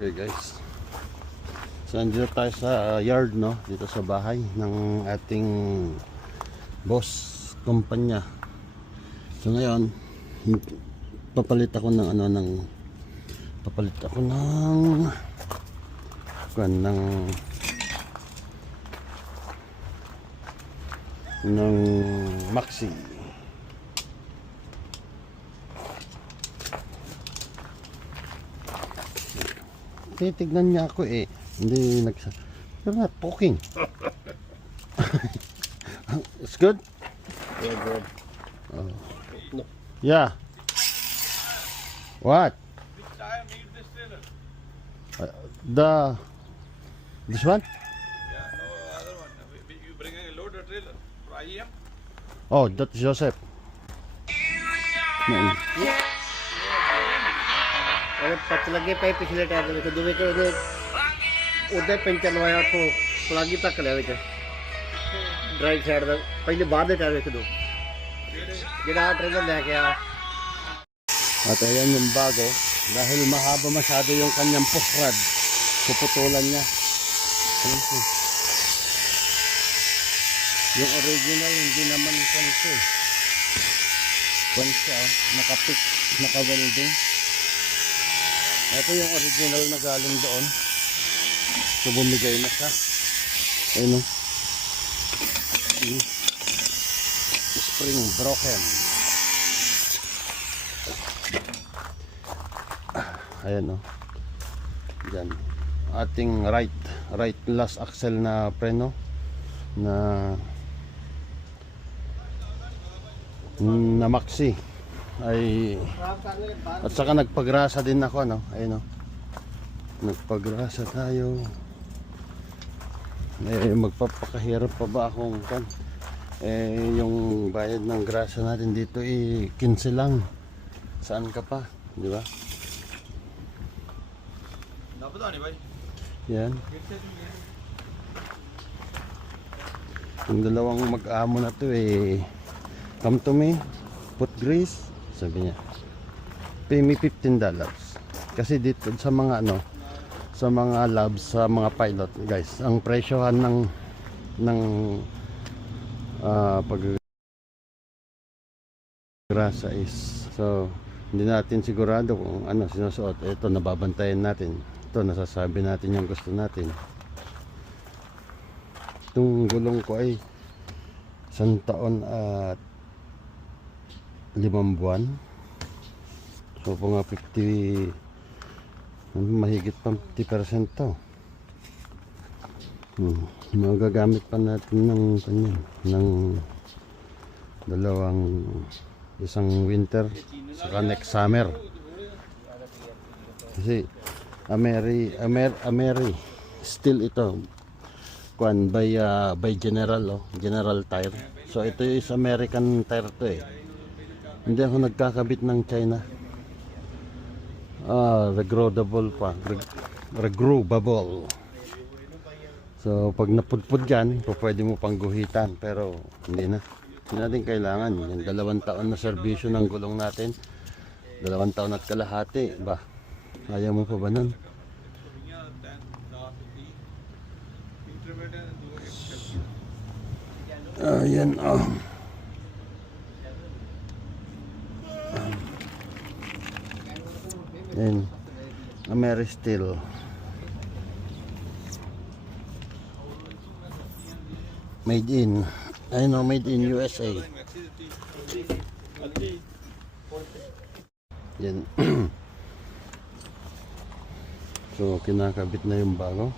Okay guys, so nandito tayo sa yard, no, dito sa bahay ng ating boss kumpanya. So ngayon papalit ako ng ng Maxi. Titignan niya ako eh. Hindi you're not talking. It's good? Yeah, good. No. Yeah. What? Which tire needs this trailer? This one? Yeah, no other one. You bringing a load or trailer for IEM? Oh, that's Joseph. No. अरे पचलगे पे पिछले टायर ਦੇ ਵਿੱਚ ਦੋਵੇਂ ਕਿ ਉਹਦੇ ਪੈਂਚਰ ਲਵਾਇਆ ਉੱਥੋਂ ਪਲਾਗੀ ਤੱਕ ਲਿਆ ਵਿੱਚ ਡਰਾਈਵ ਸਾਈਡ ਦਾ ਪਹਿਲੇ ਬਾਹਰ ਦੇ ਟਾਇਰ ਵਿੱਚ ਦੋ ਜਿਹੜਾ ਟ੍ਰੇਲਰ ਲੈ ਕੇ ਆ. At ayan yung bago. Dahil mahaba masyado yung kanyang push rod, puputulan niya. Ayan po. Yung original hindi naman kanto. Kanto, nakapik, nakawelding. Ito yung original na galing doon. So bumigay na siya. Ayun o. Spring broken. Ayan o. Diyan. Ating right last axle na preno na Maxi ay, at saka nagpagrasa din ako, no? Ayun o. Nagpagrasa tayo. Magpapakahirap pa ba akong kan? Yung bayad ng grasa natin dito 15 lang. Saan ka pa, di ba? Yan. Yung dalawang mag-amo na to come to me, put grease, sabi niya. Pay me $15. Kasi dito sa mga sa mga labs, sa mga pilot, guys, ang presyohan ng paggrasa is, so hindi natin sigurado kung sinusuot. Ito nababantayan natin. Ito nasasabi natin yung gusto natin. Itong gulong ko ay 1 taon at 5 buwan. So mga 50, mahigit pa 50% to. Magagamit pa natin ng isang winter saka next summer. Kasi Ameri still ito kuan by General Tire. So ito is American tire to eh. Hindi ako nagkakabit ng China. Regrowable. So pag napudpud yan, pwede mo pang guhitan, pero hindi natin kailangan. Yung 2 taon na serbisyo ng gulong natin, 2 taon at kalahati ba, ayaw mo pa ba nun? Ayan and Ameristeel. Made in USA. Yan. So kinakabit na yung bago.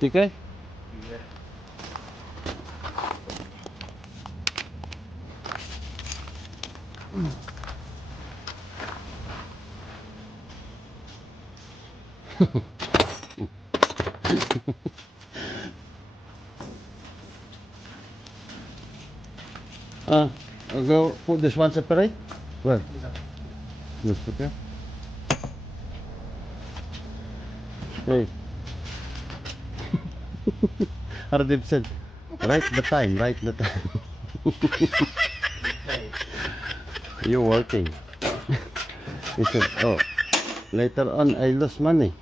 ठीक है I'll go put this one separate. Where? Just put there. Hey. Hardip said, right the time, right the time. You're working. He said, oh, later on I lose money.